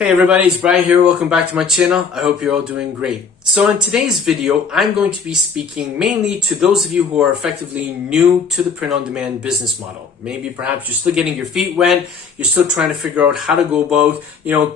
Hey everybody, it's Brian here. Welcome back to my channel. I hope you're all doing great. So in today's video, I'm going to be speaking mainly to those of you who are effectively new to the print-on-demand business model. Maybe perhaps you're still getting your feet wet, you're still trying to figure out how to go about,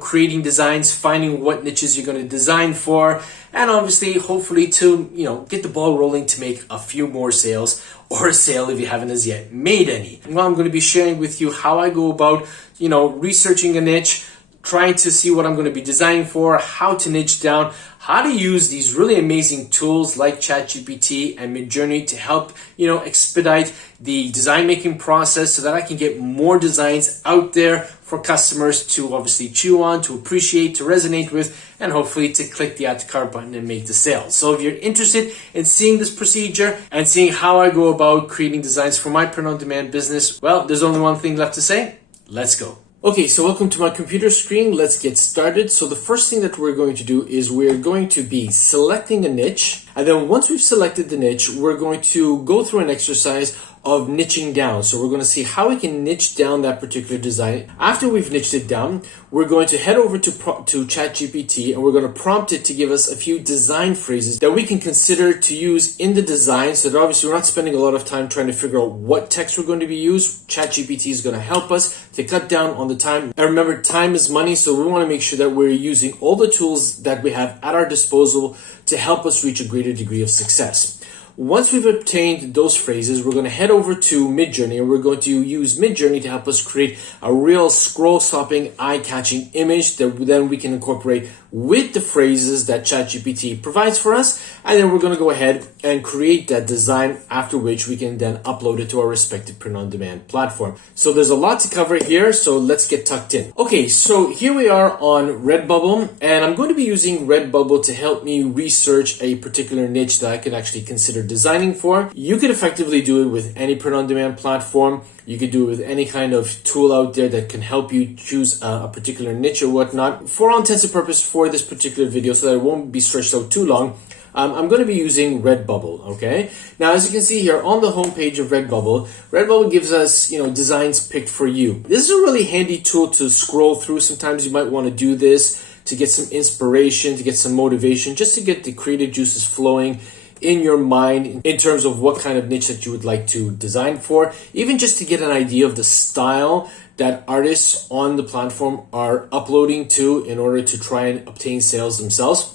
creating designs, finding what niches you're going to design for, and obviously, hopefully to, get the ball rolling to make a few more sales or a sale if you haven't as yet made any. Well, I'm going to be sharing with you how I go about, researching a niche, trying to see what I'm going to be designing for, how to niche down, how to use these really amazing tools like Chat-GPT and Midjourney to help, expedite the design making process so that I can get more designs out there for customers to obviously chew on, to appreciate, to resonate with, and hopefully to click the add to cart button and make the sale. So if you're interested in seeing this procedure and seeing how I go about creating designs for my print-on-demand business, well, there's only one thing left to say. Let's go. Okay, so welcome to my computer screen. Let's get started. So the first thing that we're going to do is we're going to be selecting a niche. And then once we've selected the niche, we're going to go through an exercise of niching down. So we're going to see how we can niche down that particular design. After we've niched it down, we're going to head over to Chat-GPT and we're going to prompt it to give us a few design phrases that we can consider to use in the design so that obviously we're not spending a lot of time trying to figure out what text we're going to be used. Chat-GPT is going to help us to cut down on the time. And remember, time is money, so we want to make sure that we're using all the tools that we have at our disposal to help us reach a greater degree of success. Once we've obtained those phrases, we're going to head over to Midjourney and we're going to use Midjourney to help us create a real scroll-stopping, eye-catching image that then we can incorporate with the phrases that ChatGPT provides for us. And then we're going to go ahead and create that design, after which we can then upload it to our respective print-on-demand platform. So there's a lot to cover here, so let's get tucked in. Okay, so here we are on Redbubble, and I'm going to be using Redbubble to help me research a particular niche that I can actually consider designing for. You could effectively do it with any print-on-demand platform. You could do it with any kind of tool out there that can help you choose a particular niche or whatnot. For all intents and purposes for this particular video, so that it won't be stretched out too long, I'm going to be using Redbubble, okay? Now, as you can see here on the homepage of Redbubble, Redbubble gives us, designs picked for you. This is a really handy tool to scroll through. Sometimes you might want to do this to get some inspiration, to get some motivation, just to get the creative juices flowing in your mind in terms of what kind of niche that you would like to design for, even just to get an idea of the style that artists on the platform are uploading to in order to try and obtain sales themselves.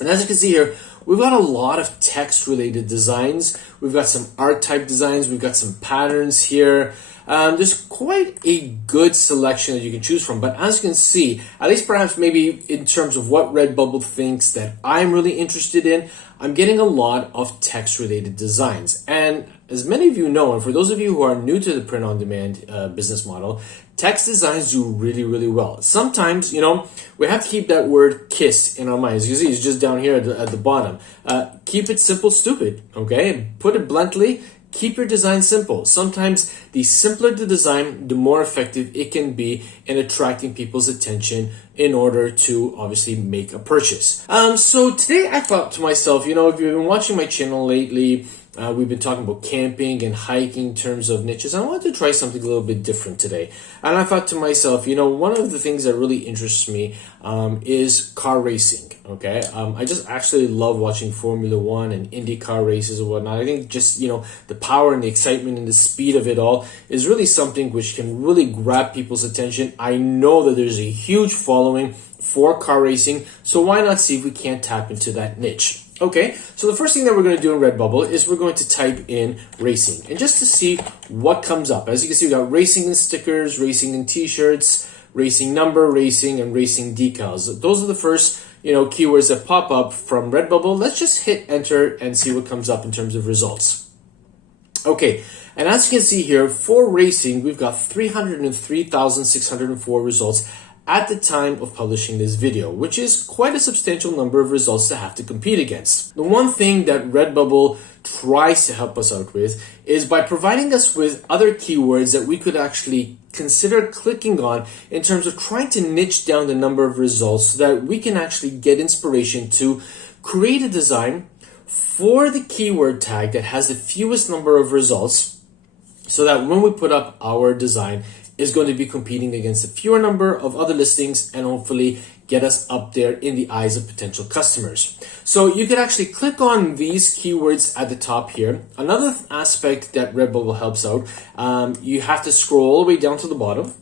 And as you can see here, we've got a lot of text related designs. We've got some art type designs. We've got some patterns here. There's quite a good selection that you can choose from, but as you can see, at least perhaps maybe in terms of what Redbubble thinks that I'm really interested in, I'm getting a lot of text-related designs. And as many of you know, and for those of you who are new to the print-on-demand business model, text designs do really, really well. Sometimes, we have to keep that word KISS in our minds. You see, it's just down here at the bottom. Keep it simple, stupid, okay? Put it bluntly. Keep your design simple. Sometimes the simpler the design, the more effective it can be in attracting people's attention in order to obviously make a purchase. So today I thought to myself, if you've been watching my channel lately, we've been talking about camping and hiking in terms of niches. I wanted to try something a little bit different today. And I thought to myself, one of the things that really interests me is car racing, okay? I just actually love watching Formula One and Indy car races and whatnot. I think just, the power and the excitement and the speed of it all is really something which can really grab people's attention. I know that there's a huge following for car racing, so why not see if we can't tap into that niche? Okay, so the first thing that we're going to do in Redbubble is we're going to type in racing, and just to see what comes up. As you can see, we got racing and stickers, racing and t-shirts, racing number, racing, and racing decals. Those are the first, keywords that pop up from Redbubble. Let's just hit enter and see what comes up in terms of results. Okay, and as you can see here, for racing, we've got 303,604 results at the time of publishing this video, which is quite a substantial number of results to have to compete against. The one thing that Redbubble tries to help us out with is by providing us with other keywords that we could actually consider clicking on in terms of trying to niche down the number of results so that we can actually get inspiration to create a design for the keyword tag that has the fewest number of results, so that when we put up our design, is going to be competing against a fewer number of other listings and hopefully get us up there in the eyes of potential customers. So you could actually click on these keywords at the top here. Another aspect that Redbubble helps out, you have to scroll all the way down to the bottom.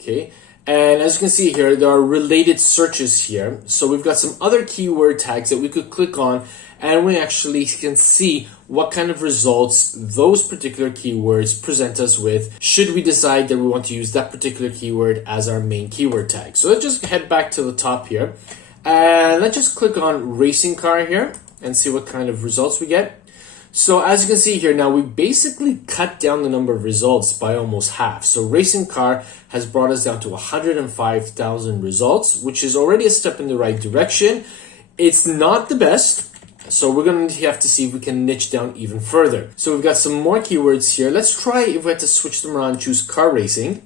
Okay. And as you can see here, there are related searches here. So we've got some other keyword tags that we could click on, and we actually can see what kind of results those particular keywords present us with should we decide that we want to use that particular keyword as our main keyword tag. So let's just head back to the top here, and let's just click on racing car here and see what kind of results we get. So as you can see here now, we basically cut down the number of results by almost half. So racing car has brought us down to 105,000 results, which is already a step in the right direction. It's not the best, so we're going to have to see if we can niche down even further. So we've got some more keywords here. Let's try if we had to switch them around, choose car racing.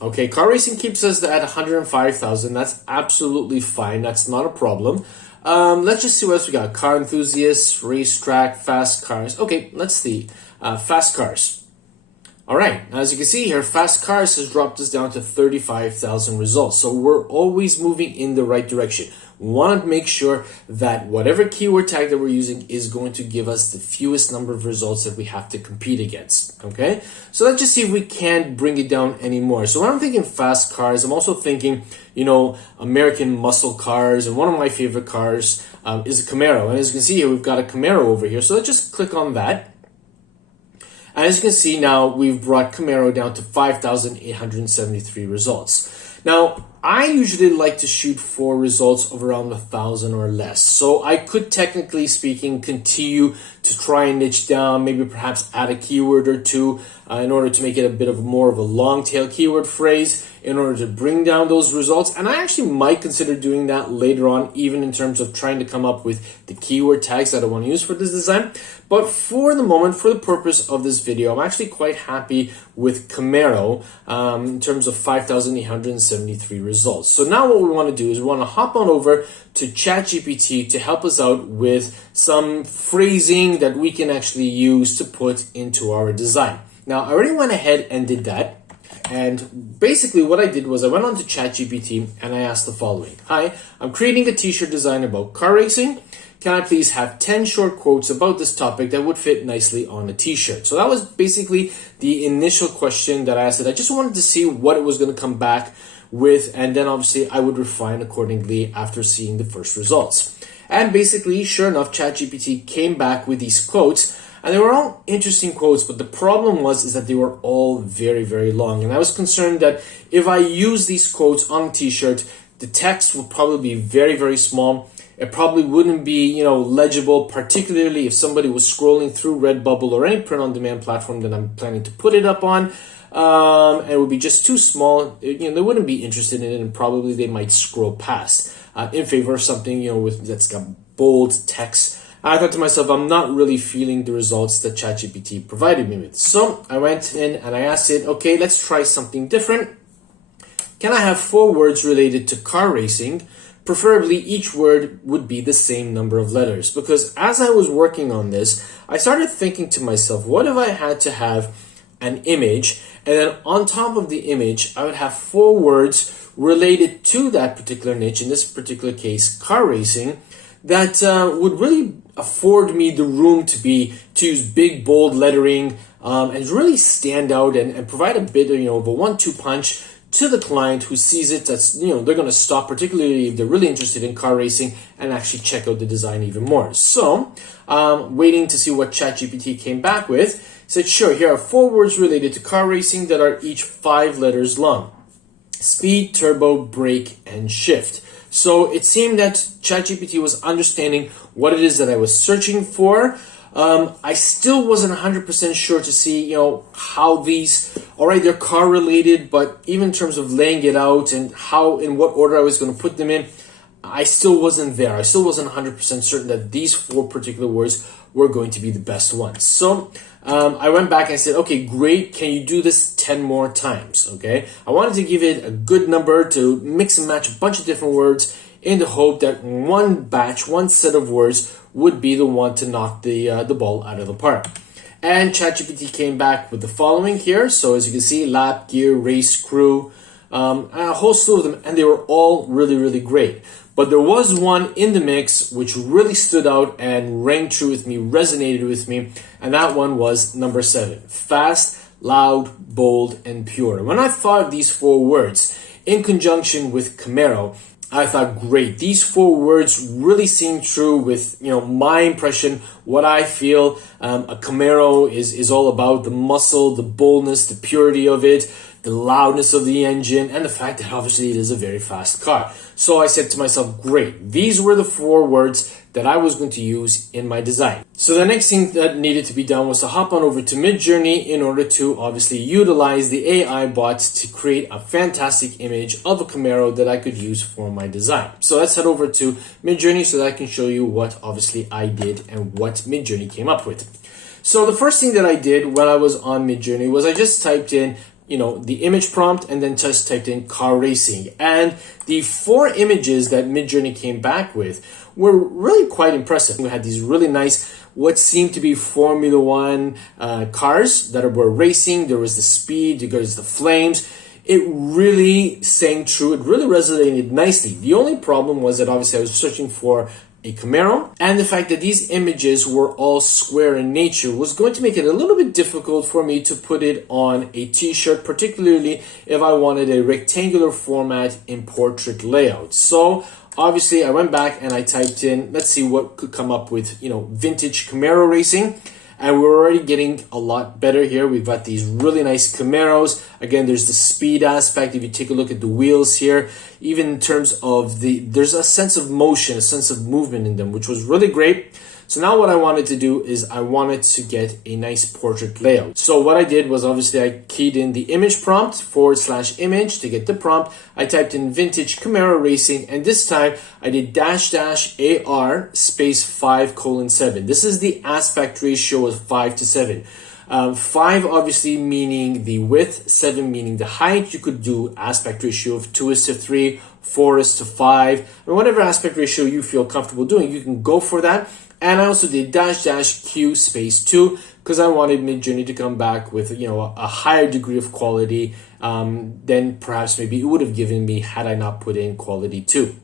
Okay, car racing keeps us at 105,000. That's absolutely fine. That's not a problem. Let's just see what else we got. Car enthusiasts, racetrack, fast cars. Okay, let's see. Fast cars. All right, as you can see here, fast cars has dropped us down to 35,000 results. So we're always moving in the right direction. We want to make sure that whatever keyword tag that we're using is going to give us the fewest number of results that we have to compete against. Okay, so let's just see if we can't bring it down anymore. So when I'm thinking fast cars, I'm also thinking, you know, American muscle cars, and one of my favorite cars is a Camaro. And as you can see here, we've got a Camaro over here. So let's just click on that. And as you can see now, we've brought Camaro down to 5,873 results. Now, I usually like to shoot for results of around 1,000 or less. So I could, technically speaking, continue to try and niche down, maybe perhaps add a keyword or two in order to make it a bit of more of a long tail keyword phrase in order to bring down those results. And I actually might consider doing that later on, even in terms of trying to come up with the keyword tags that I want to use for this design. But for the moment, for the purpose of this video, I'm actually quite happy with Camaro in terms of 5,873 results. So now what we want to do is we want to hop on over to Chat-GPT to help us out with some phrasing that we can actually use to put into our design. Now, I already went ahead and did that. And basically what I did was I went on to Chat-GPT and I asked the following. Hi, I'm creating a t-shirt design about car racing. Can I please have 10 short quotes about this topic that would fit nicely on a t-shirt? So that was basically the initial question that I asked it. I just wanted to see what it was going to come back with, and then obviously I would refine accordingly after seeing the first results. And basically, sure enough, Chat-GPT came back with these quotes, and they were all interesting quotes, but the problem was that they were all very, very long. And I was concerned that if I use these quotes on a t-shirt, the text would probably be very, very small. It probably wouldn't be, legible, particularly if somebody was scrolling through Redbubble or any print-on-demand platform that I'm planning to put it up on. And it would be just too small. They wouldn't be interested in it, and probably they might scroll past in favor of something, that's got bold text. I thought to myself, I'm not really feeling the results that ChatGPT provided me with. So I went in and I asked it, okay, let's try something different. Can I have 4 words related to car racing? Preferably each word would be the same number of letters. Because as I was working on this, I started thinking to myself, what if I had to have an image, and then on top of the image, I would have 4 words related to that particular niche, in this particular case, car racing, that would really afford me the room to use big, bold lettering and really stand out and provide a bit of a 1-2 punch to the client who sees it. That's they're going to stop, particularly if they're really interested in car racing, and actually check out the design even more. So waiting to see what ChatGPT came back with, said, sure, here are 4 words related to car racing that are each 5 letters long: speed, turbo, brake, and shift. So it seemed that ChatGPT was understanding what it is that I was searching for. I still wasn't 100% sure to see, how these, all right, they're car related, but even in terms of laying it out and in what order I was going to put them in, I still wasn't there. I still wasn't 100% certain that these 4 particular words were going to be the best ones. So I went back and said, okay, great. Can you do this 10 more times? Okay. I wanted to give it a good number to mix and match a bunch of different words in the hope that one set of words would be the one to knock the ball out of the park. And Chat-GPT came back with the following here. So as you can see, lap, gear, race, crew, a whole slew of them, and they were all really, really great. But there was one in the mix which really stood out and rang true with me, resonated with me, and that one was number 7. Fast, loud, bold, and pure. And when I thought of these 4 words in conjunction with Camaro, I thought, great, these 4 words really seem true with, my impression, what I feel a Camaro is all about: the muscle, the boldness, the purity of it, the loudness of the engine, and the fact that obviously it is a very fast car. So I said to myself, great, these were the 4 words that I was going to use in my design. So the next thing that needed to be done was to hop on over to Midjourney in order to obviously utilize the AI bot to create a fantastic image of a Camaro that I could use for my design. So let's head over to Midjourney so that I can show you what obviously I did and what Midjourney came up with. So the first thing that I did when I was on Midjourney was I just typed in the image prompt and then just typed in car racing. And the 4 images that Midjourney came back with were really quite impressive. We had these really nice, what seemed to be Formula One cars that were racing. There was the speed, there was the flames. It really sang true. It really resonated nicely. The only problem was that obviously I was searching for a Camaro, and the fact that these images were all square in nature was going to make it a little bit difficult for me to put it on a t-shirt, particularly if I wanted a rectangular format in portrait layout. So obviously I went back and I typed in, let's see what could come up with, vintage Camaro racing. And we're already getting a lot better here. We've got these really nice Camaros. Again, there's the speed aspect. If you take a look at the wheels here, even in terms of there's a sense of motion, a sense of movement in them, which was really great. So now what I wanted to do is I wanted to get a nice portrait layout. So what I did was obviously I keyed in the image prompt /image to get the prompt. I typed in vintage Camaro racing, and this time I did --AR space 5:7. This is the aspect ratio of 5:7. 5 obviously meaning the width, 7 meaning the height. You could do aspect ratio of 2:3, 4:5, and whatever aspect ratio you feel comfortable doing, you can go for that. And I also did --Q space 2 because I wanted Midjourney to come back with a higher degree of quality than perhaps maybe it would have given me had I not put in quality 2.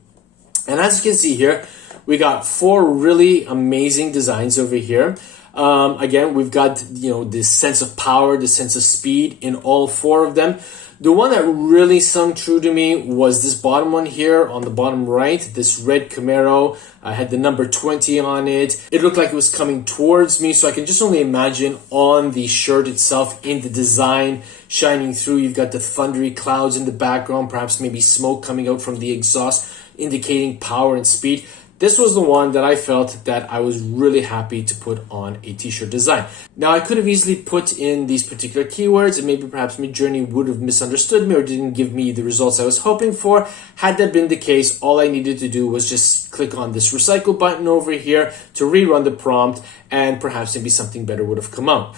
And as you can see here, we got 4 really amazing designs over here. Again, we've got this sense of power, the sense of speed in all 4 of them. The one that really sung true to me was this bottom one here on the bottom right, this red Camaro. I had the number 20 on it. It looked like it was coming towards me, so I can just only imagine on the shirt itself, in the design, shining through. You've got the thundery clouds in the background, perhaps maybe smoke coming out from the exhaust, indicating power and speed. This was the one that I felt that I was really happy to put on a t-shirt design. Now, I could have easily put in these particular keywords and maybe perhaps Midjourney would have misunderstood me or didn't give me the results I was hoping for. Had that been the case, all I needed to do was just click on this recycle button over here to rerun the prompt, and perhaps maybe something better would have come out.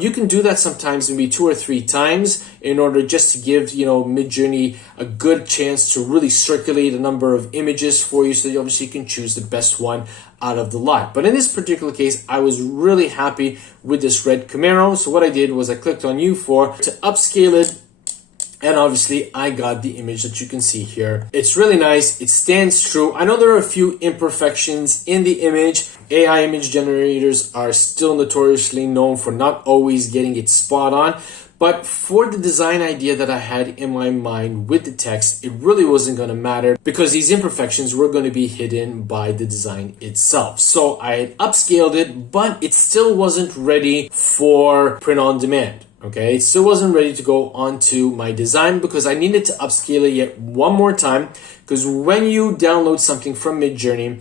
You can do that sometimes, maybe 2 or 3 times, in order just to give Midjourney a good chance to really circulate a number of images for you, so that obviously you can choose the best one out of the lot. But in this particular case, I was really happy with this red Camaro. So what I did was I clicked on U4 to upscale it. And obviously I got the image that you can see here. It's really nice. It stands true. I know there are a few imperfections in the image. AI image generators are still notoriously known for not always getting it spot on. But for the design idea that I had in my mind with the text, it really wasn't going to matter because these imperfections were going to be hidden by the design itself. So I had upscaled it, but it still wasn't ready for print on demand. Okay, it still wasn't ready to go onto my design because I needed to upscale it yet one more time, because when you download something from Midjourney,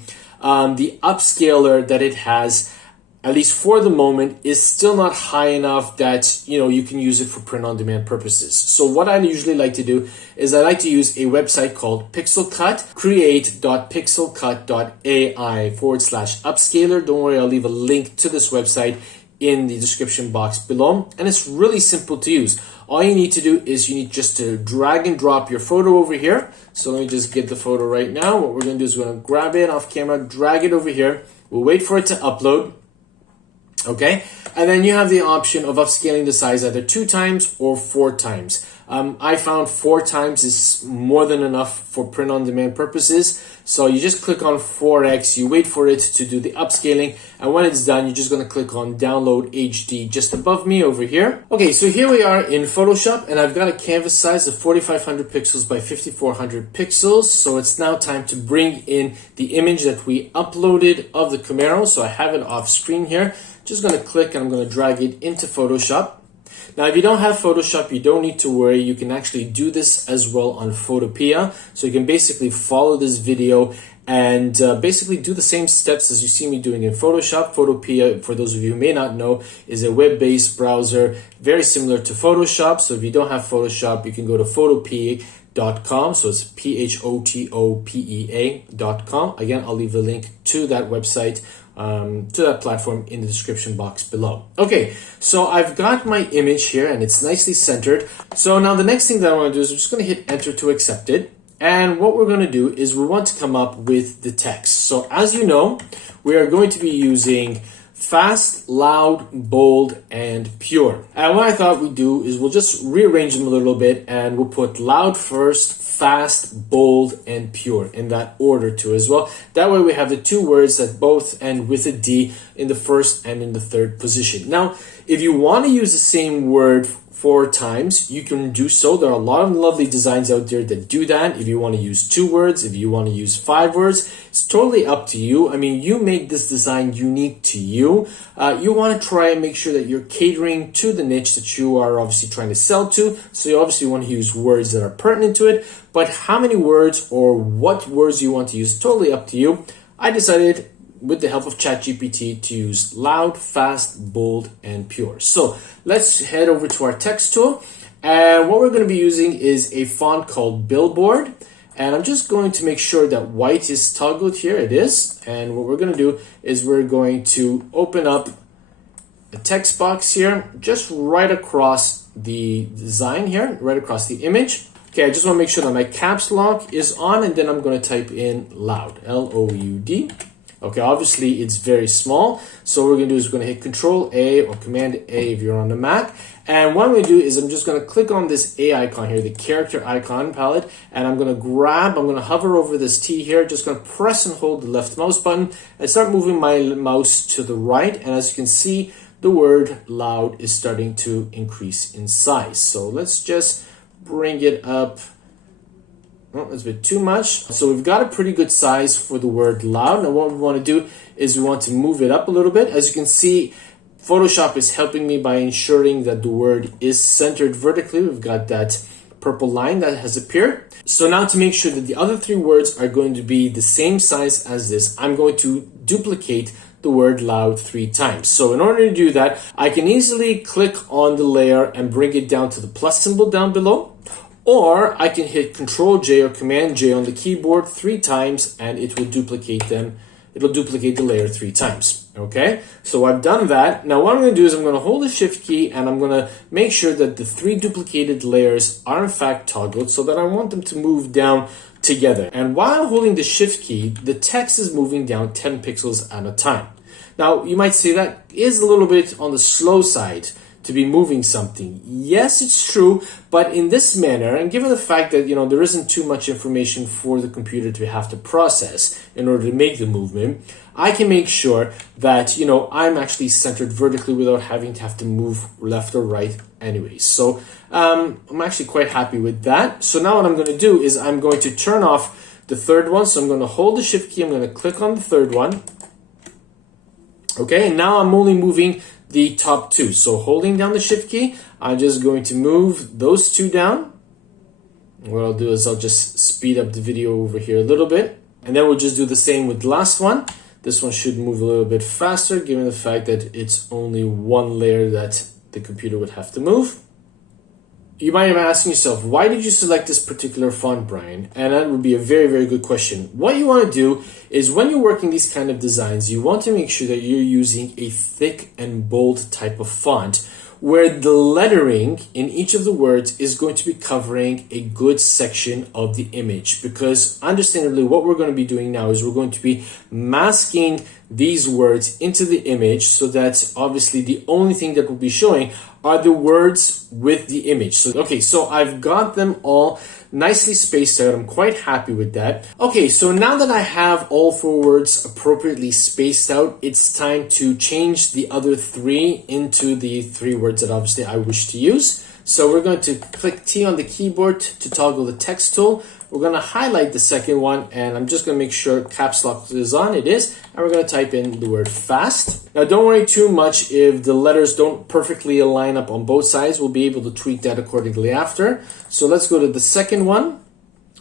the upscaler that it has, at least for the moment, is still not high enough that you can use it for print on demand purposes. So what I usually like to do is I like to use a website called PixelCut, create.pixelcut.ai/upscaler. Don't worry, I'll leave a link to this website in the description box below, and it's really simple to use. All you need to do is you need just to drag and drop your photo over here. So let me just get the photo right now. What we're going to do is we're going to grab it off camera, drag it over here. We'll wait for it to upload. Okay, and then you have the option of upscaling the size either 2 times or 4 times. I found 4 times is more than enough for print-on-demand purposes. So you just click on 4x, you wait for it to do the upscaling, and when it's done, you're just going to click on Download HD just above me over here. Okay, so here we are in Photoshop, and I've got a canvas size of 4500 pixels by 5400 pixels. So it's now time to bring in the image that we uploaded of the Camaro. So I have it off screen here. Just going to click and I'm going to drag it into Photoshop. Now, if you don't have Photoshop, you don't need to worry. You can actually do this as well on Photopea. So you can basically follow this video and basically do the same steps as you see me doing in Photoshop. Photopea, for those of you who may not know, is a web-based browser very similar to Photoshop. So if you don't have Photoshop, you can go to photopea.com. So it's photopea.com. Again, I'll leave the link to that website, to that platform in the description box below. Okay, so I've got my image here and it's nicely centered. So now the next thing that I want to do is I'm just going to hit enter to accept it. And what we're going to do is we want to come up with the text. So as you know, we are going to be using fast, loud, bold, and pure. And what I thought we'd do is we'll just rearrange them a little bit and we'll put loud first, fast, bold, and pure in that order too as well. That way we have the 2 words that both end with a D in the first and in the third position. Now, if you want to use the same word 4 times, you can do so. There are a lot of lovely designs out there that do that. If you want to use 2 words, if you want to use 5 words, it's totally up to you. I mean, you make this design unique to you. You want to try and make sure that you're catering to the niche that you are obviously trying to sell to. So you obviously want to use words that are pertinent to it. But how many words or what words you want to use, totally up to you. I decided, with the help of Chat-GPT, to use loud, fast, bold, and pure. So let's head over to our text tool. And what we're going to be using is a font called Billboard. And I'm just going to make sure that white is toggled here. It is. And what we're going to do is we're going to open up a text box here, just right across the design here, right across the image. Okay, I just want to make sure that my caps lock is on, and then I'm going to type in loud, L-O-U-D. Okay, obviously it's very small. So what we're going to do is we're going to hit Control A or Command A if you're on the Mac. And what I'm going to do is I'm just going to click on this A icon here, the character icon palette, and I'm going to hover over this T here, just going to press and hold the left mouse button and start moving my mouse to the right. And as you can see, the word loud is starting to increase in size. So let's just bring it up. Oh, that's a bit too much. So we've got a pretty good size for the word loud. Now what we want to do is we want to move it up a little bit. As you can see, Photoshop is helping me by ensuring that the word is centered vertically. We've got that purple line that has appeared. So now to make sure that the other 3 words are going to be the same size as this, I'm going to duplicate the word loud 3 times. So in order to do that, I can easily click on the layer and bring it down to the plus symbol down below. Or I can hit Control J or Command J on the keyboard 3 times and it will duplicate them. It'll duplicate the layer 3 times. Okay, so I've done that. Now what I'm going to do is I'm going to hold the Shift key and I'm going to make sure that the 3 duplicated layers are in fact toggled so that I want them to move down together. And while holding the Shift key, the text is moving down 10 pixels at a time. Now you might say that is a little bit on the slow side to be moving something. Yes, it's true, but in this manner, and given the fact that there isn't too much information for the computer to have to process in order to make the movement, I can make sure that I'm actually centered vertically without having to have to move left or right anyways. So I'm actually quite happy with that. So now what I'm going to do is I'm going to turn off the 3rd one. So I'm going to hold the Shift key, I'm going to click on the 3rd one. Okay, and now I'm only moving the top 2. So holding down the Shift key, I'm just going to move those 2 down. What I'll do is I'll just speed up the video over here a little bit. And then we'll just do the same with the last one. This one should move a little bit faster given the fact that it's only 1 layer that the computer would have to move. You might be asking yourself, why did you select this particular font, Brian? And that would be a very, very good question. What you want to do is when you're working these kind of designs, you want to make sure that you're using a thick and bold type of font where the lettering in each of the words is going to be covering a good section of the image. Because understandably, what we're going to be doing now is we're going to be masking these words into the image so that obviously the only thing that will be showing are the words with the image. So, okay, so I've got them all nicely spaced out. I'm quite happy with that. Okay, so now that I have all 4 words appropriately spaced out, it's time to change the other 3 into the 3 words that obviously I wish to use. So we're going to click T on the keyboard to toggle the text tool. We're going to highlight the second one, and I'm just going to make sure caps lock is on. It is. And we're going to type in the word fast. Now, don't worry too much if the letters don't perfectly align up on both sides. We'll be able to tweak that accordingly after. So let's go to the second one.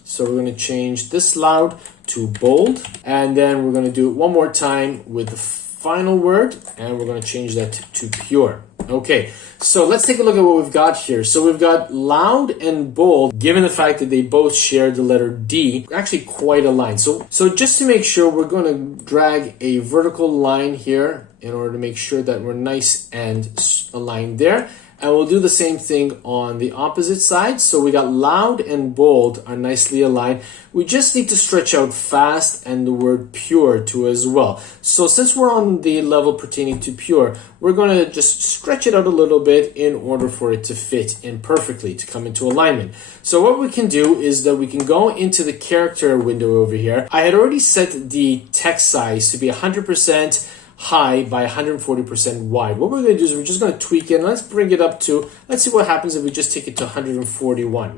So we're going to change this loud to bold. And then we're going to do it one more time with the final word. And we're going to change that to pure. Okay, so let's take a look at what we've got here. So we've got loud and bold, given the fact that they both share the letter D, actually quite aligned. So just to make sure, we're going to drag a vertical line here in order to make sure that we're nice and aligned there. And we'll do the same thing on the opposite side. So we got loud and bold are nicely aligned. We just need to stretch out fast and the word pure too as well. So since we're on the level pertaining to pure, we're going to just stretch it out a little bit in order for it to fit in perfectly, to come into alignment. So what we can do is that we can go into the character window over here. I had already set the text size to be 100% high by 140% wide. What we're going to do is we're just going to tweak it, and let's bring it up to, let's see what happens if we just take it to 141.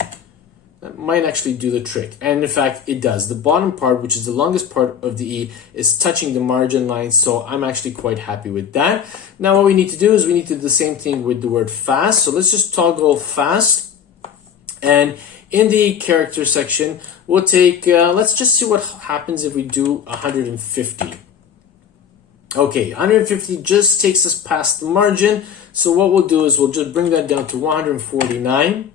That might actually do the trick. And in fact, it does. The bottom part, which is the longest part of the E, is touching the margin line, so I'm actually quite happy with that. Now what we need to do is we need to do the same thing with the word fast. So let's just toggle fast, and in the character section, we'll take, let's just see what happens if we do 150. Okay, 150 just takes us past the margin. So what we'll do is we'll just bring that down to 149.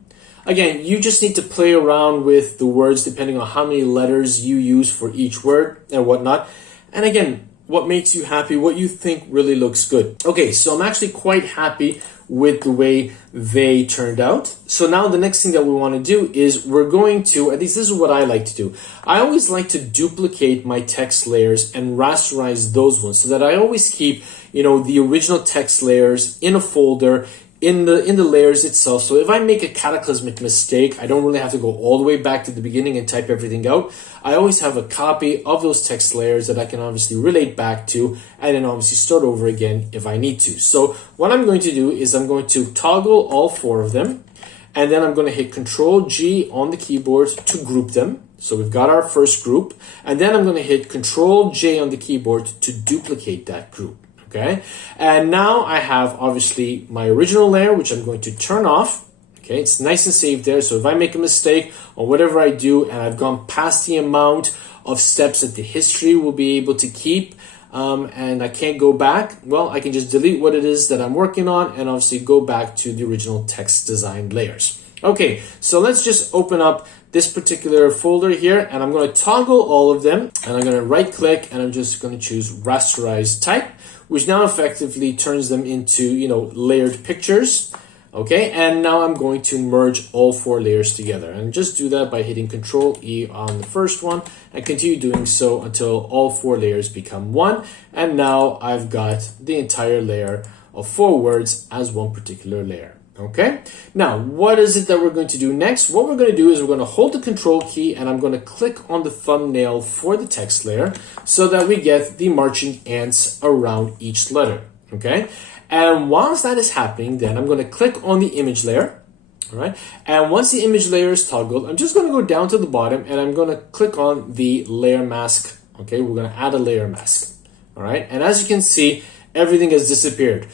Again, you just need to play around with the words depending on how many letters you use for each word and whatnot. And again, what makes you happy, what you think really looks good. Okay, so I'm actually quite happy with the way they turned out. So now the next thing that we want to do is we're going to, at least this is what I like to do. I always like to duplicate my text layers and rasterize those ones so that I always keep, the original text layers in a folder in the layers itself. So if I make a cataclysmic mistake, I don't really have to go all the way back to the beginning and type everything out. I always have a copy of those text layers that I can obviously relate back to and then obviously start over again if I need to. So what I'm going to do is I'm going to toggle all 4 of them, and then I'm going to hit Control G on the keyboard to group them. So we've got our first group, and then I'm going to hit Control J on the keyboard to duplicate that group. Okay, and now I have obviously my original layer, which I'm going to turn off. Okay, it's nice and safe there. So if I make a mistake or whatever I do, and I've gone past the amount of steps that the history will be able to keep, and I can't go back, well, I can just delete what it is that I'm working on and obviously go back to the original text design layers. Okay, so let's just open up this particular folder here, and I'm going to toggle all of them, and I'm going to right click, and I'm just going to choose rasterize type, which now effectively turns them into, layered pictures. Okay, and now I'm going to merge all 4 layers together, and just do that by hitting Control E on the first one and continue doing so until all 4 layers become one. And now I've got the entire layer of 4 words as one particular layer. Okay, now what is it that we're going to do next? What we're going to do is we're going to hold the Control key, and I'm going to click on the thumbnail for the text layer so that we get the marching ants around each letter. Okay, and whilst that is happening, then I'm going to click on the image layer. All right, and once the image layer is toggled, I'm just going to go down to the bottom, and I'm going to click on the layer mask. Okay, we're going to add a layer mask. All right, and as you can see, everything has disappeared.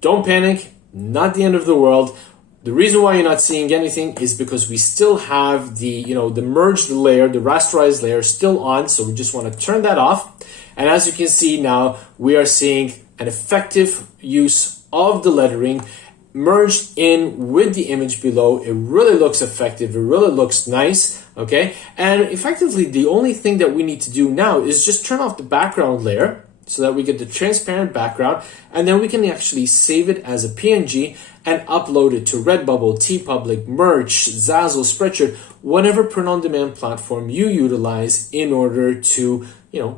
Don't panic. Not the end of the world. The reason why you're not seeing anything is because we still have the, the merged layer, the rasterized layer still on. So we just want to turn that off. And as you can see now, we are seeing an effective use of the lettering merged in with the image below. It really looks effective. It really looks nice. Okay. And effectively, the only thing that we need to do now is just turn off the background layer. so that we get the transparent background, and then we can actually save it as a PNG and upload it to Redbubble, TeePublic, Merch, Zazzle, Spreadshirt, whatever print-on-demand platform you utilize in order to,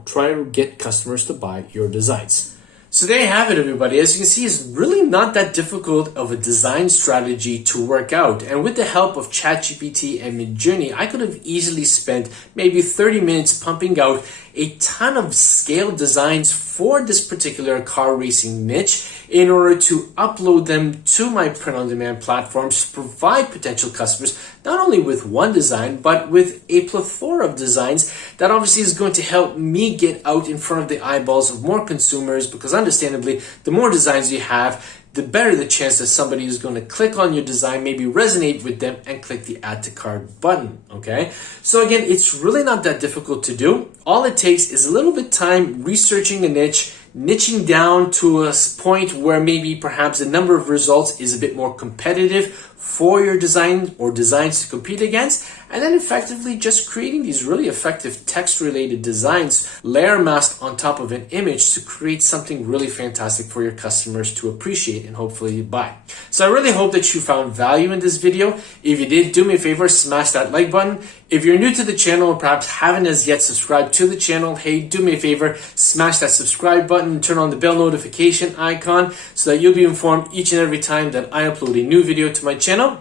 try to get customers to buy your designs. So there you have it, everybody. As you can see, it's really not that difficult of a design strategy to work out. And with the help of Chat-GPT and Midjourney, I could have easily spent maybe 30 minutes pumping out a ton of scaled designs for this particular car racing niche in order to upload them to my print-on-demand platforms to provide potential customers not only with one design, but with a plethora of designs that obviously is going to help me get out in front of the eyeballs of more consumers, because understandably, the more designs you have, the better the chance that somebody is going to click on your design, maybe resonate with them, and click the add to cart button, okay? So again, it's really not that difficult to do. All it takes is a little bit of time researching a niche, niching down to a point where maybe perhaps the number of results is a bit more competitive for your design or designs to compete against, and then effectively just creating these really effective text-related designs, layer masked on top of an image to create something really fantastic for your customers to appreciate and hopefully buy. So I really hope that you found value in this video. If you did, do me a favor, smash that like button. If you're new to the channel or perhaps haven't as yet subscribed to the channel, hey, do me a favor, smash that subscribe button and turn on the bell notification icon so that you'll be informed each and every time that I upload a new video to my channel.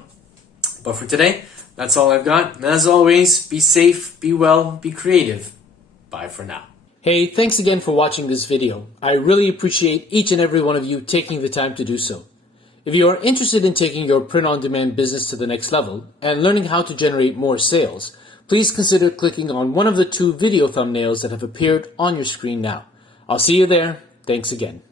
But for today, that's all I've got. And as always, be safe, be well, be creative. Bye for now. Hey, thanks again for watching this video. I really appreciate each and every one of you taking the time to do so. If you are interested in taking your print-on-demand business to the next level and learning how to generate more sales, please consider clicking on one of the 2 video thumbnails that have appeared on your screen now. I'll see you there. Thanks again.